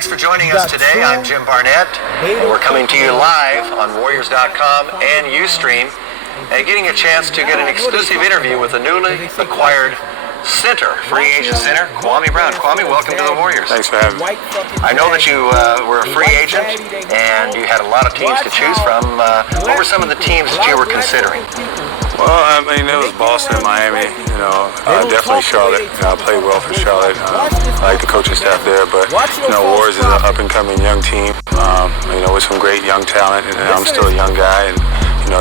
Thanks for joining us today. I'm Jim Barnett. We're coming to you live on Warriors.com and Ustream, and getting a chance to get an exclusive interview with the newly acquired center, free agent center, Kwame Brown. Kwame, welcome to the Warriors. Thanks for having me. I know that you were a free agent and you had a lot of teams to choose from. What were some of the teams that you were considering? Well, I mean, it was Boston, Miami, definitely Charlotte. I played well for Charlotte. I like the coaching staff there, but, Warriors is an up-and-coming young team, with some great young talent, and I'm still a young guy, and,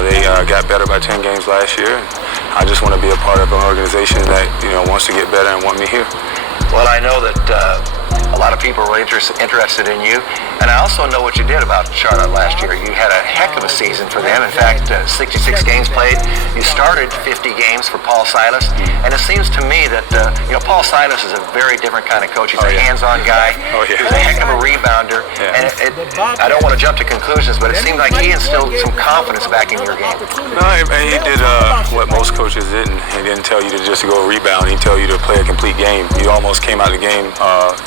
they got better by 10 games last year, and I just want to be a part of an organization that, wants to get better and want me here. Well, I know that a lot of people were interested in you, and I also know what you did about Charlotte last year. You had a heck of a season for them. In fact, 66 games played. You started 50 games for Paul Silas, and it seems to me that Paul Silas is a very different kind of coach. He's a hands-on guy. He's a heck of a rebounder, and I don't want to jump to conclusions, but it seemed like he instilled some confidence back in your game. No, he did what most coaches didn't. He didn't tell you to just go rebound. He told you to play a complete game. You almost came out of the game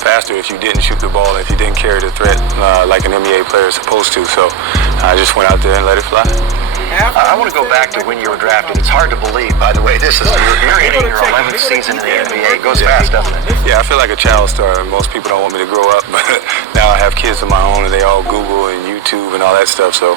faster if you didn't shoot the ball, if you didn't carry the threat like an NBA player is supposed to. So I just went out there and let it fly. I want to go back to when you were drafted. It's hard to believe, by the way. You're hitting your 11th season in the NBA. It goes fast, doesn't it? Yeah, I feel like a child star. Most people don't want me to grow up, but now I have kids of my own, and they all Google and YouTube and all that stuff. So,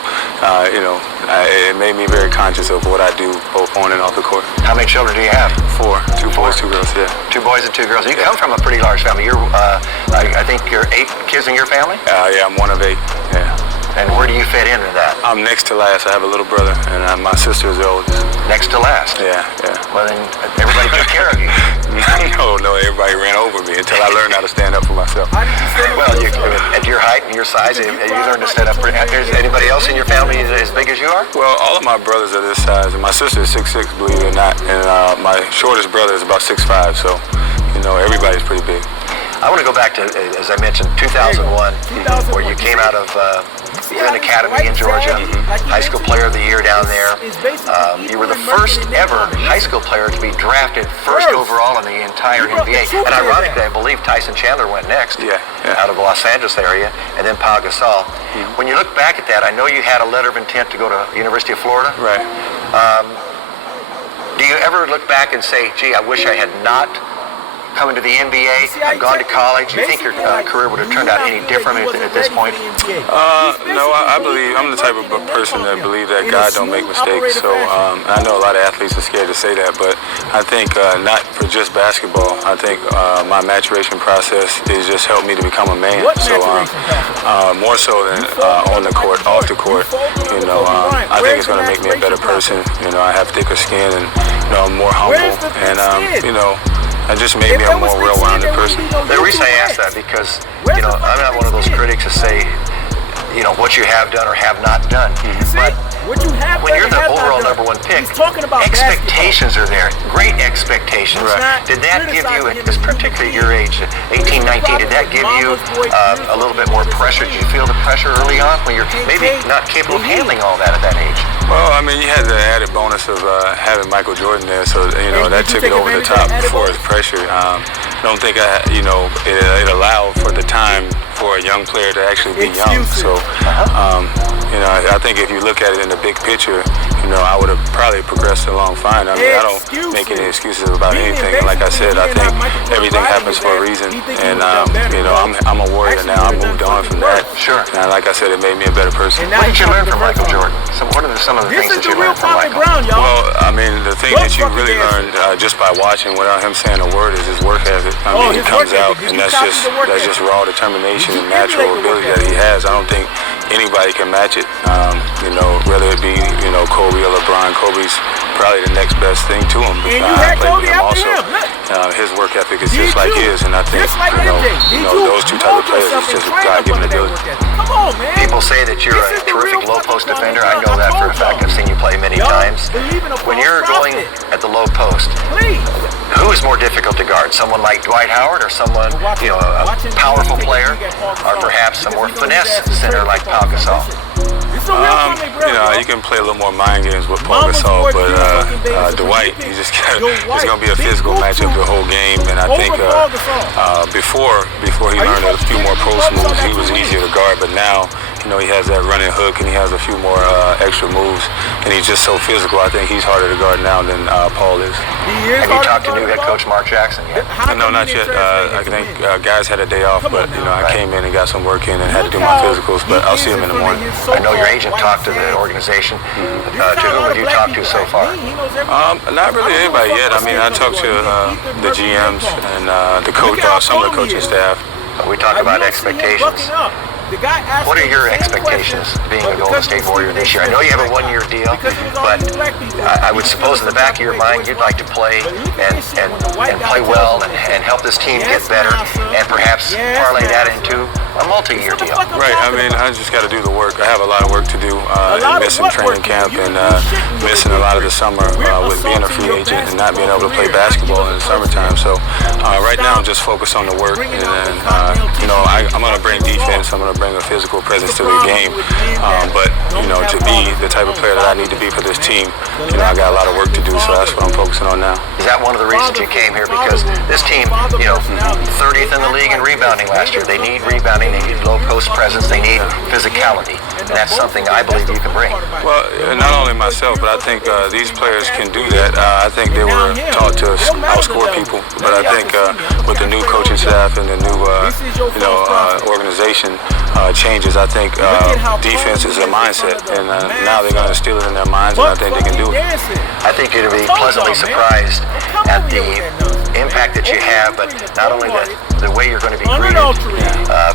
it made me very conscious of what I do, both on and off the court. How many children do you have? 4. 2 boys, 2 girls, yeah. 2 boys and 2 girls. You come from a pretty large family. I think you're 8 kids in your family? Yeah, I'm one of 8, yeah. And where do you fit into that? I'm next to last. I have a little brother, and my sister is the oldest. Next to last? Yeah. Well, then everybody took care of you. No, everybody ran over me until I learned how to stand up for myself. Well, at your height and your size, you learned to stand up. Is anybody else in your family as big as you are? Well, all of my brothers are this size, and my sister is 6'6", believe it or not, and my shortest brother is about 6'5", so, everybody's pretty big. I want to go back to, as I mentioned, 2001, where you came out of an academy in Georgia, high school player of the year down there. You were the first ever high school player to be drafted first overall in the entire NBA. And ironically, I believe Tyson Chandler went next out of the Los Angeles area, and then Pau Gasol. When you look back at that, I know you had a letter of intent to go to the University of Florida. Right. Do you ever look back and say, gee, I wish I had not coming to the NBA, I've gone to college? Do you think your career would have turned out any differently at this point? No, I believe, I'm the type of person that believes that God don't make mistakes. So I know a lot of athletes are scared to say that, but I think not for just basketball. I think my maturation process has just helped me to become a man. So more so than on the court, off the court, I think it's going to make me a better person. I have thicker skin, and I'm more humble, and it just made me a more well-rounded person. The reason I ask that because, I'm not one of those critics that say, what you have done or have not done. But when you're the overall #1 pick, expectations are there, great expectations. Right. Did that give you, particularly your age, 18, 19, did that give you a little bit more pressure? Did you feel the pressure early on when you're maybe not capable of handling all that at that age? Well, I mean, you had the added bonus of having Michael Jordan there, so that took it over the top for his pressure. I don't think it allowed for the time for a young player to actually be young. So, I think if you look at it in the big picture, I would have probably progressed along fine. I mean, I don't make any excuses about anything. Like I said, I think everything happens for a reason, and I'm a warrior now. I moved on from that. Sure. And like I said, it made me a better person. What did you learn from Michael Jordan? What are some of the things that you learned from Michael? Well, I mean, the thing that you really learn just by watching without him saying a word is his work ethic. I mean, he comes out, and that's just raw determination and natural ability that he has. I don't think anybody can match it. Whether it be Kobe or LeBron. Kobe's probably the next best thing to him. I played with him also. His work ethic is just like his, and I think those two type of players is just a God-given ability. People say that you're a terrific low post defender. I know that for a fact. I've seen you play many times. When you're going at the low post, who is more difficult to guard? Someone like Dwight Howard, or someone, a powerful player, or perhaps a more finesse center like Pau Gasol? You can play a little more mind games with Paul Gasol, but Dwight, it's going to be a physical matchup the whole game. And I think before he learned a few more post moves, he was easier to guard. But now, he has that running hook and he has a few more extra moves, and he's just so physical. I think he's harder to guard now than Paul is. Have you talked to new head coach Mark Jackson yet? No, not yet. I think guys had a day off, but I came in and got some work in and had to do my physicals. But I'll see him in the morning. I know your agent talked to the organization. To whom have you talked to so far? Not really anybody yet. I mean, I talked to the GMs and the coach, some of the coaching staff. We talk about expectations. What are your expectations being a Golden State Warrior this year? I know you have a one-year deal, but I would suppose in the back of your mind you'd like to play and play well and help this team get better and perhaps parlay that into a multi-year deal. Right. I mean, I just got to do the work. I have a lot of work to do and missing training camp and missing a lot of the summer with being a free agent and not being able to play basketball in the summertime. So right now I'm just focused on the work, and I'm going to bring defense. I'm going to bring a physical presence to the game, but to be the type of player that I need to be for this team, I got a lot of work to do, so that's what I'm focusing on now. Is that one of the reasons you came here? Because this team, 30th in the league in rebounding last year. They need rebounding, they need low post presence, they need physicality, and that's something I believe you can bring. Well, not only myself, but I think these players can do that. I think they were taught to outscore people, but I think with the new coaching staff and the new organization changes, I think defense is a mindset, and now they're going to instill it in their minds, and I think they can do it. I think you're going to be pleasantly surprised at the impact that you have, but not only the way you're going to be greeted,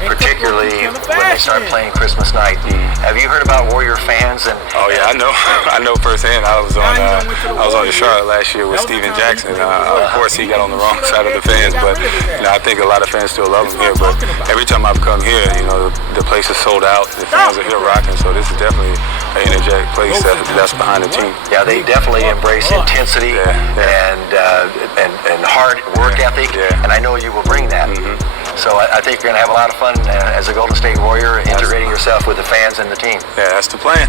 particularly when they start playing Christmas night. Have you heard about Warrior fans? Oh yeah, I know. I know firsthand. I was on the Charlotte last year with Steven Jackson. Of course, he got on the wrong side of the fans, but I think a lot of fans still love him here. But every time I've come here, the place is sold out. The fans are here rocking, so this is definitely an energetic place that's behind the team. Yeah, they definitely embrace intensity and hard work ethic, and I know you will bring that. So I think you're going to have a lot of fun as a Golden State Warrior integrating yourself with the fans and the team. Yeah, that's the plan.